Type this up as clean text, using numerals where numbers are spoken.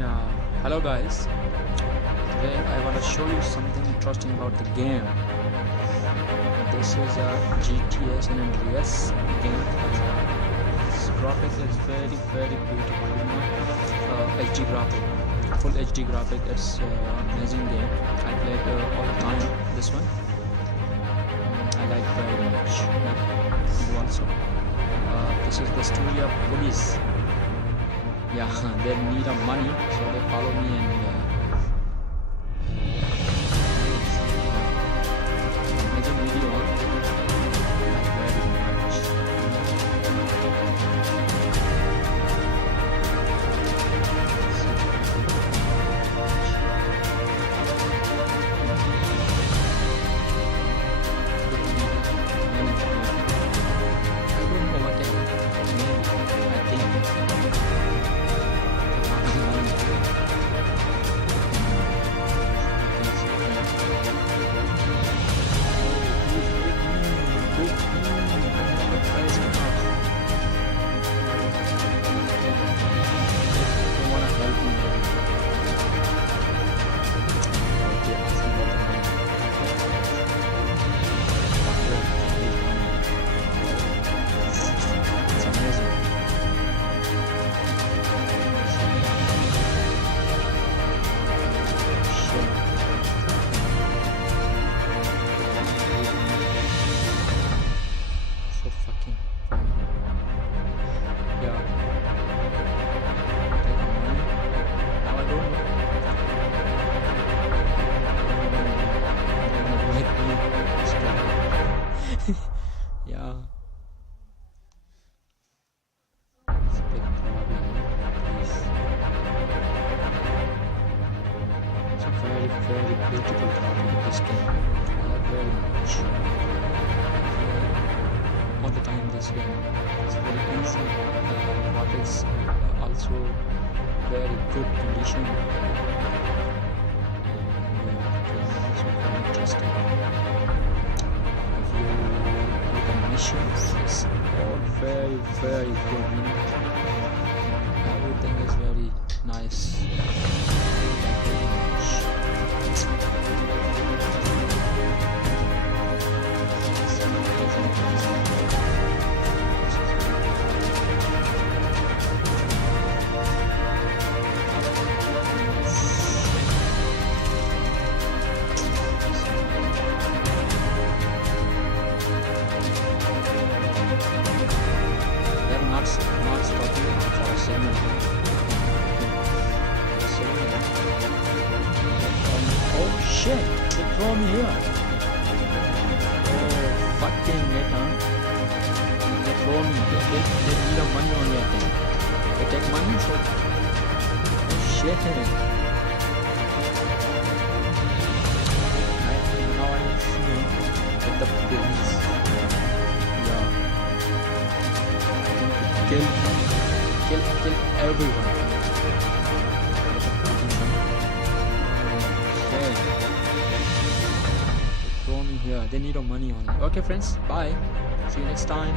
Yeah, hello guys. Today I want to show you something interesting about the game. This is a GTA San Andreas game. This graphic is very beautiful. HD graphic, full HD graphic. It's amazing game. I played all the time. This one I like very much. You also. This is the story of police. Yeah, they need a money, so they follow me and making video on like very much. I don't know what I think. So fucking funny. Yeah. Take money. Now I don't know. Yeah. It's a big problem. Please. It's a very beautiful problem in this game. I like very much. All the time this game. It's very easy. Graphics also very good condition. The game also very interesting. If you look at missions, it's all very good. You know? Everything is very nice. Very much. They're not stopping for a signal. Oh shit! They throw me here. Oh fucking it, huh? They throw me. They need a money on me, I think. They take money, so oh shit. Now I see with the police. Yeah. Kill everyone. Okay. They throw me here. They need our money on it. Okay, friends. Bye. See you next time.